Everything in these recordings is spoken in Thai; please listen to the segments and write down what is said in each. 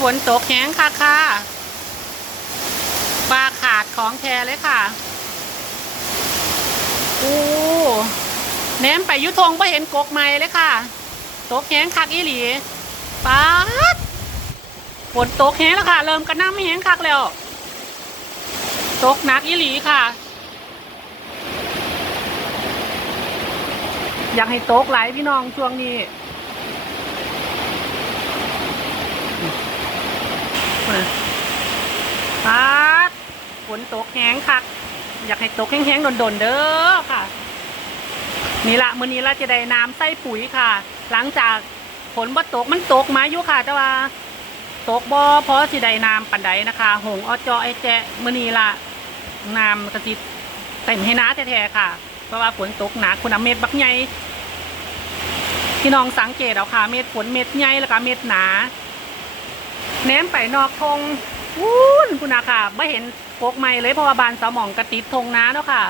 ฝนตกแห้งค่ะค่ะปลาขาดของแท้เลยค่ะอู้แหนมไปยุทงไ่เห็นกกไม้เลยค่ะ ตกแห้งคักอีหลีป๊าดฝนตกแห้งแล้วค่ะ เริ่มกระน้ำไม่แห้งคักแล้ว ตกหนักอีหลีค่ะ อยากให้ตกไหลายพี่น้องช่วงนี้ป๊าดฝ นตกแห้งคัก อยากให้ตกแห้งๆโดนๆเด้อค่ะ นี่ละมื้อนี้เราจะได้น้ำใส่ปุ๋ยค่ะ หลังจากฝนบ่ตกมันตกมาอยู่ค่ะ แต่ว่า ตกบ่เพราะสิได้น้ำปันใดนะคะ หงอจอไอแจมื้อนี้ละน้ำกระสิเต็มให้น้าแท้ๆค่ะ เพราะว่าฝนตกหนักคุณเม็ดบักใหญ่พี่น้องสังเกตเอาค่ะ เม็ดฝนเม็ดใหญ่แล้วก็เม็ดหนาแนมไปนอกทง วุ้นคุณอาค่ะไม่เห็นโกกไม่เลยเพราะว่าบานสมองกระติดทงน้าเนาะค่ะ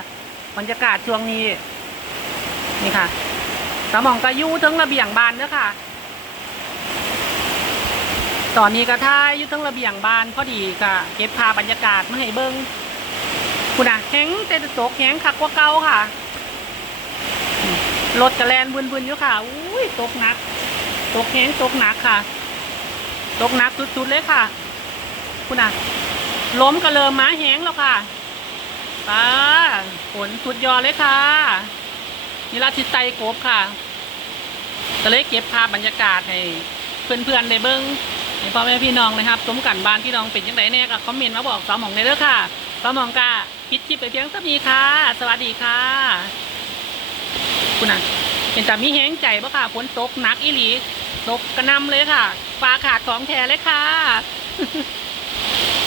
บรรยากาศช่วงนี้ นี่ค่ะ สมองกระยู่ทั้งระเบียงบานเด้อค่ะ ตอนนี้ก็ท่ายอยู่ทั้งระเบียงบานพอดีค่ะเก็บภาบรรยากาศมาให้เบิ้งคุณอะแห้งแต่ตกแห้งคักกว่าเก่าค่ะรถกระแลนบุนๆอยู่ค่ะ อุ้ยตกหนัก ตกแห้งตกหนักค่ะ ตกหนักสุดๆเลยค่ะ คุณอะล้มกระเลิมม้าแห้งแล้วค่ะป้าฝนสุดยอดเลยค่ะนี่ราชิไตโกบค่ะก็เลยเก็บภาพบรรยากาศให้เพื่อนๆได้เบิ้งให้พ่อแม่พี่น้องนะครับสมกันบ้านพี่น้องเป็นยังไงแน่ก็คอมเมนต์มาบอกสาวหมองในเด้อค่ะสาวหมองกาคิดคลิปไปเพียงเท่านี้ค่ะ สวัสดีค่ะ คุณน่ะเป็นแต่มีแห้งใจปะค่ะฝนตกหนักอีหลีตกกระนำเลยค่ะปลาขาดของแท้เลยค่ะ you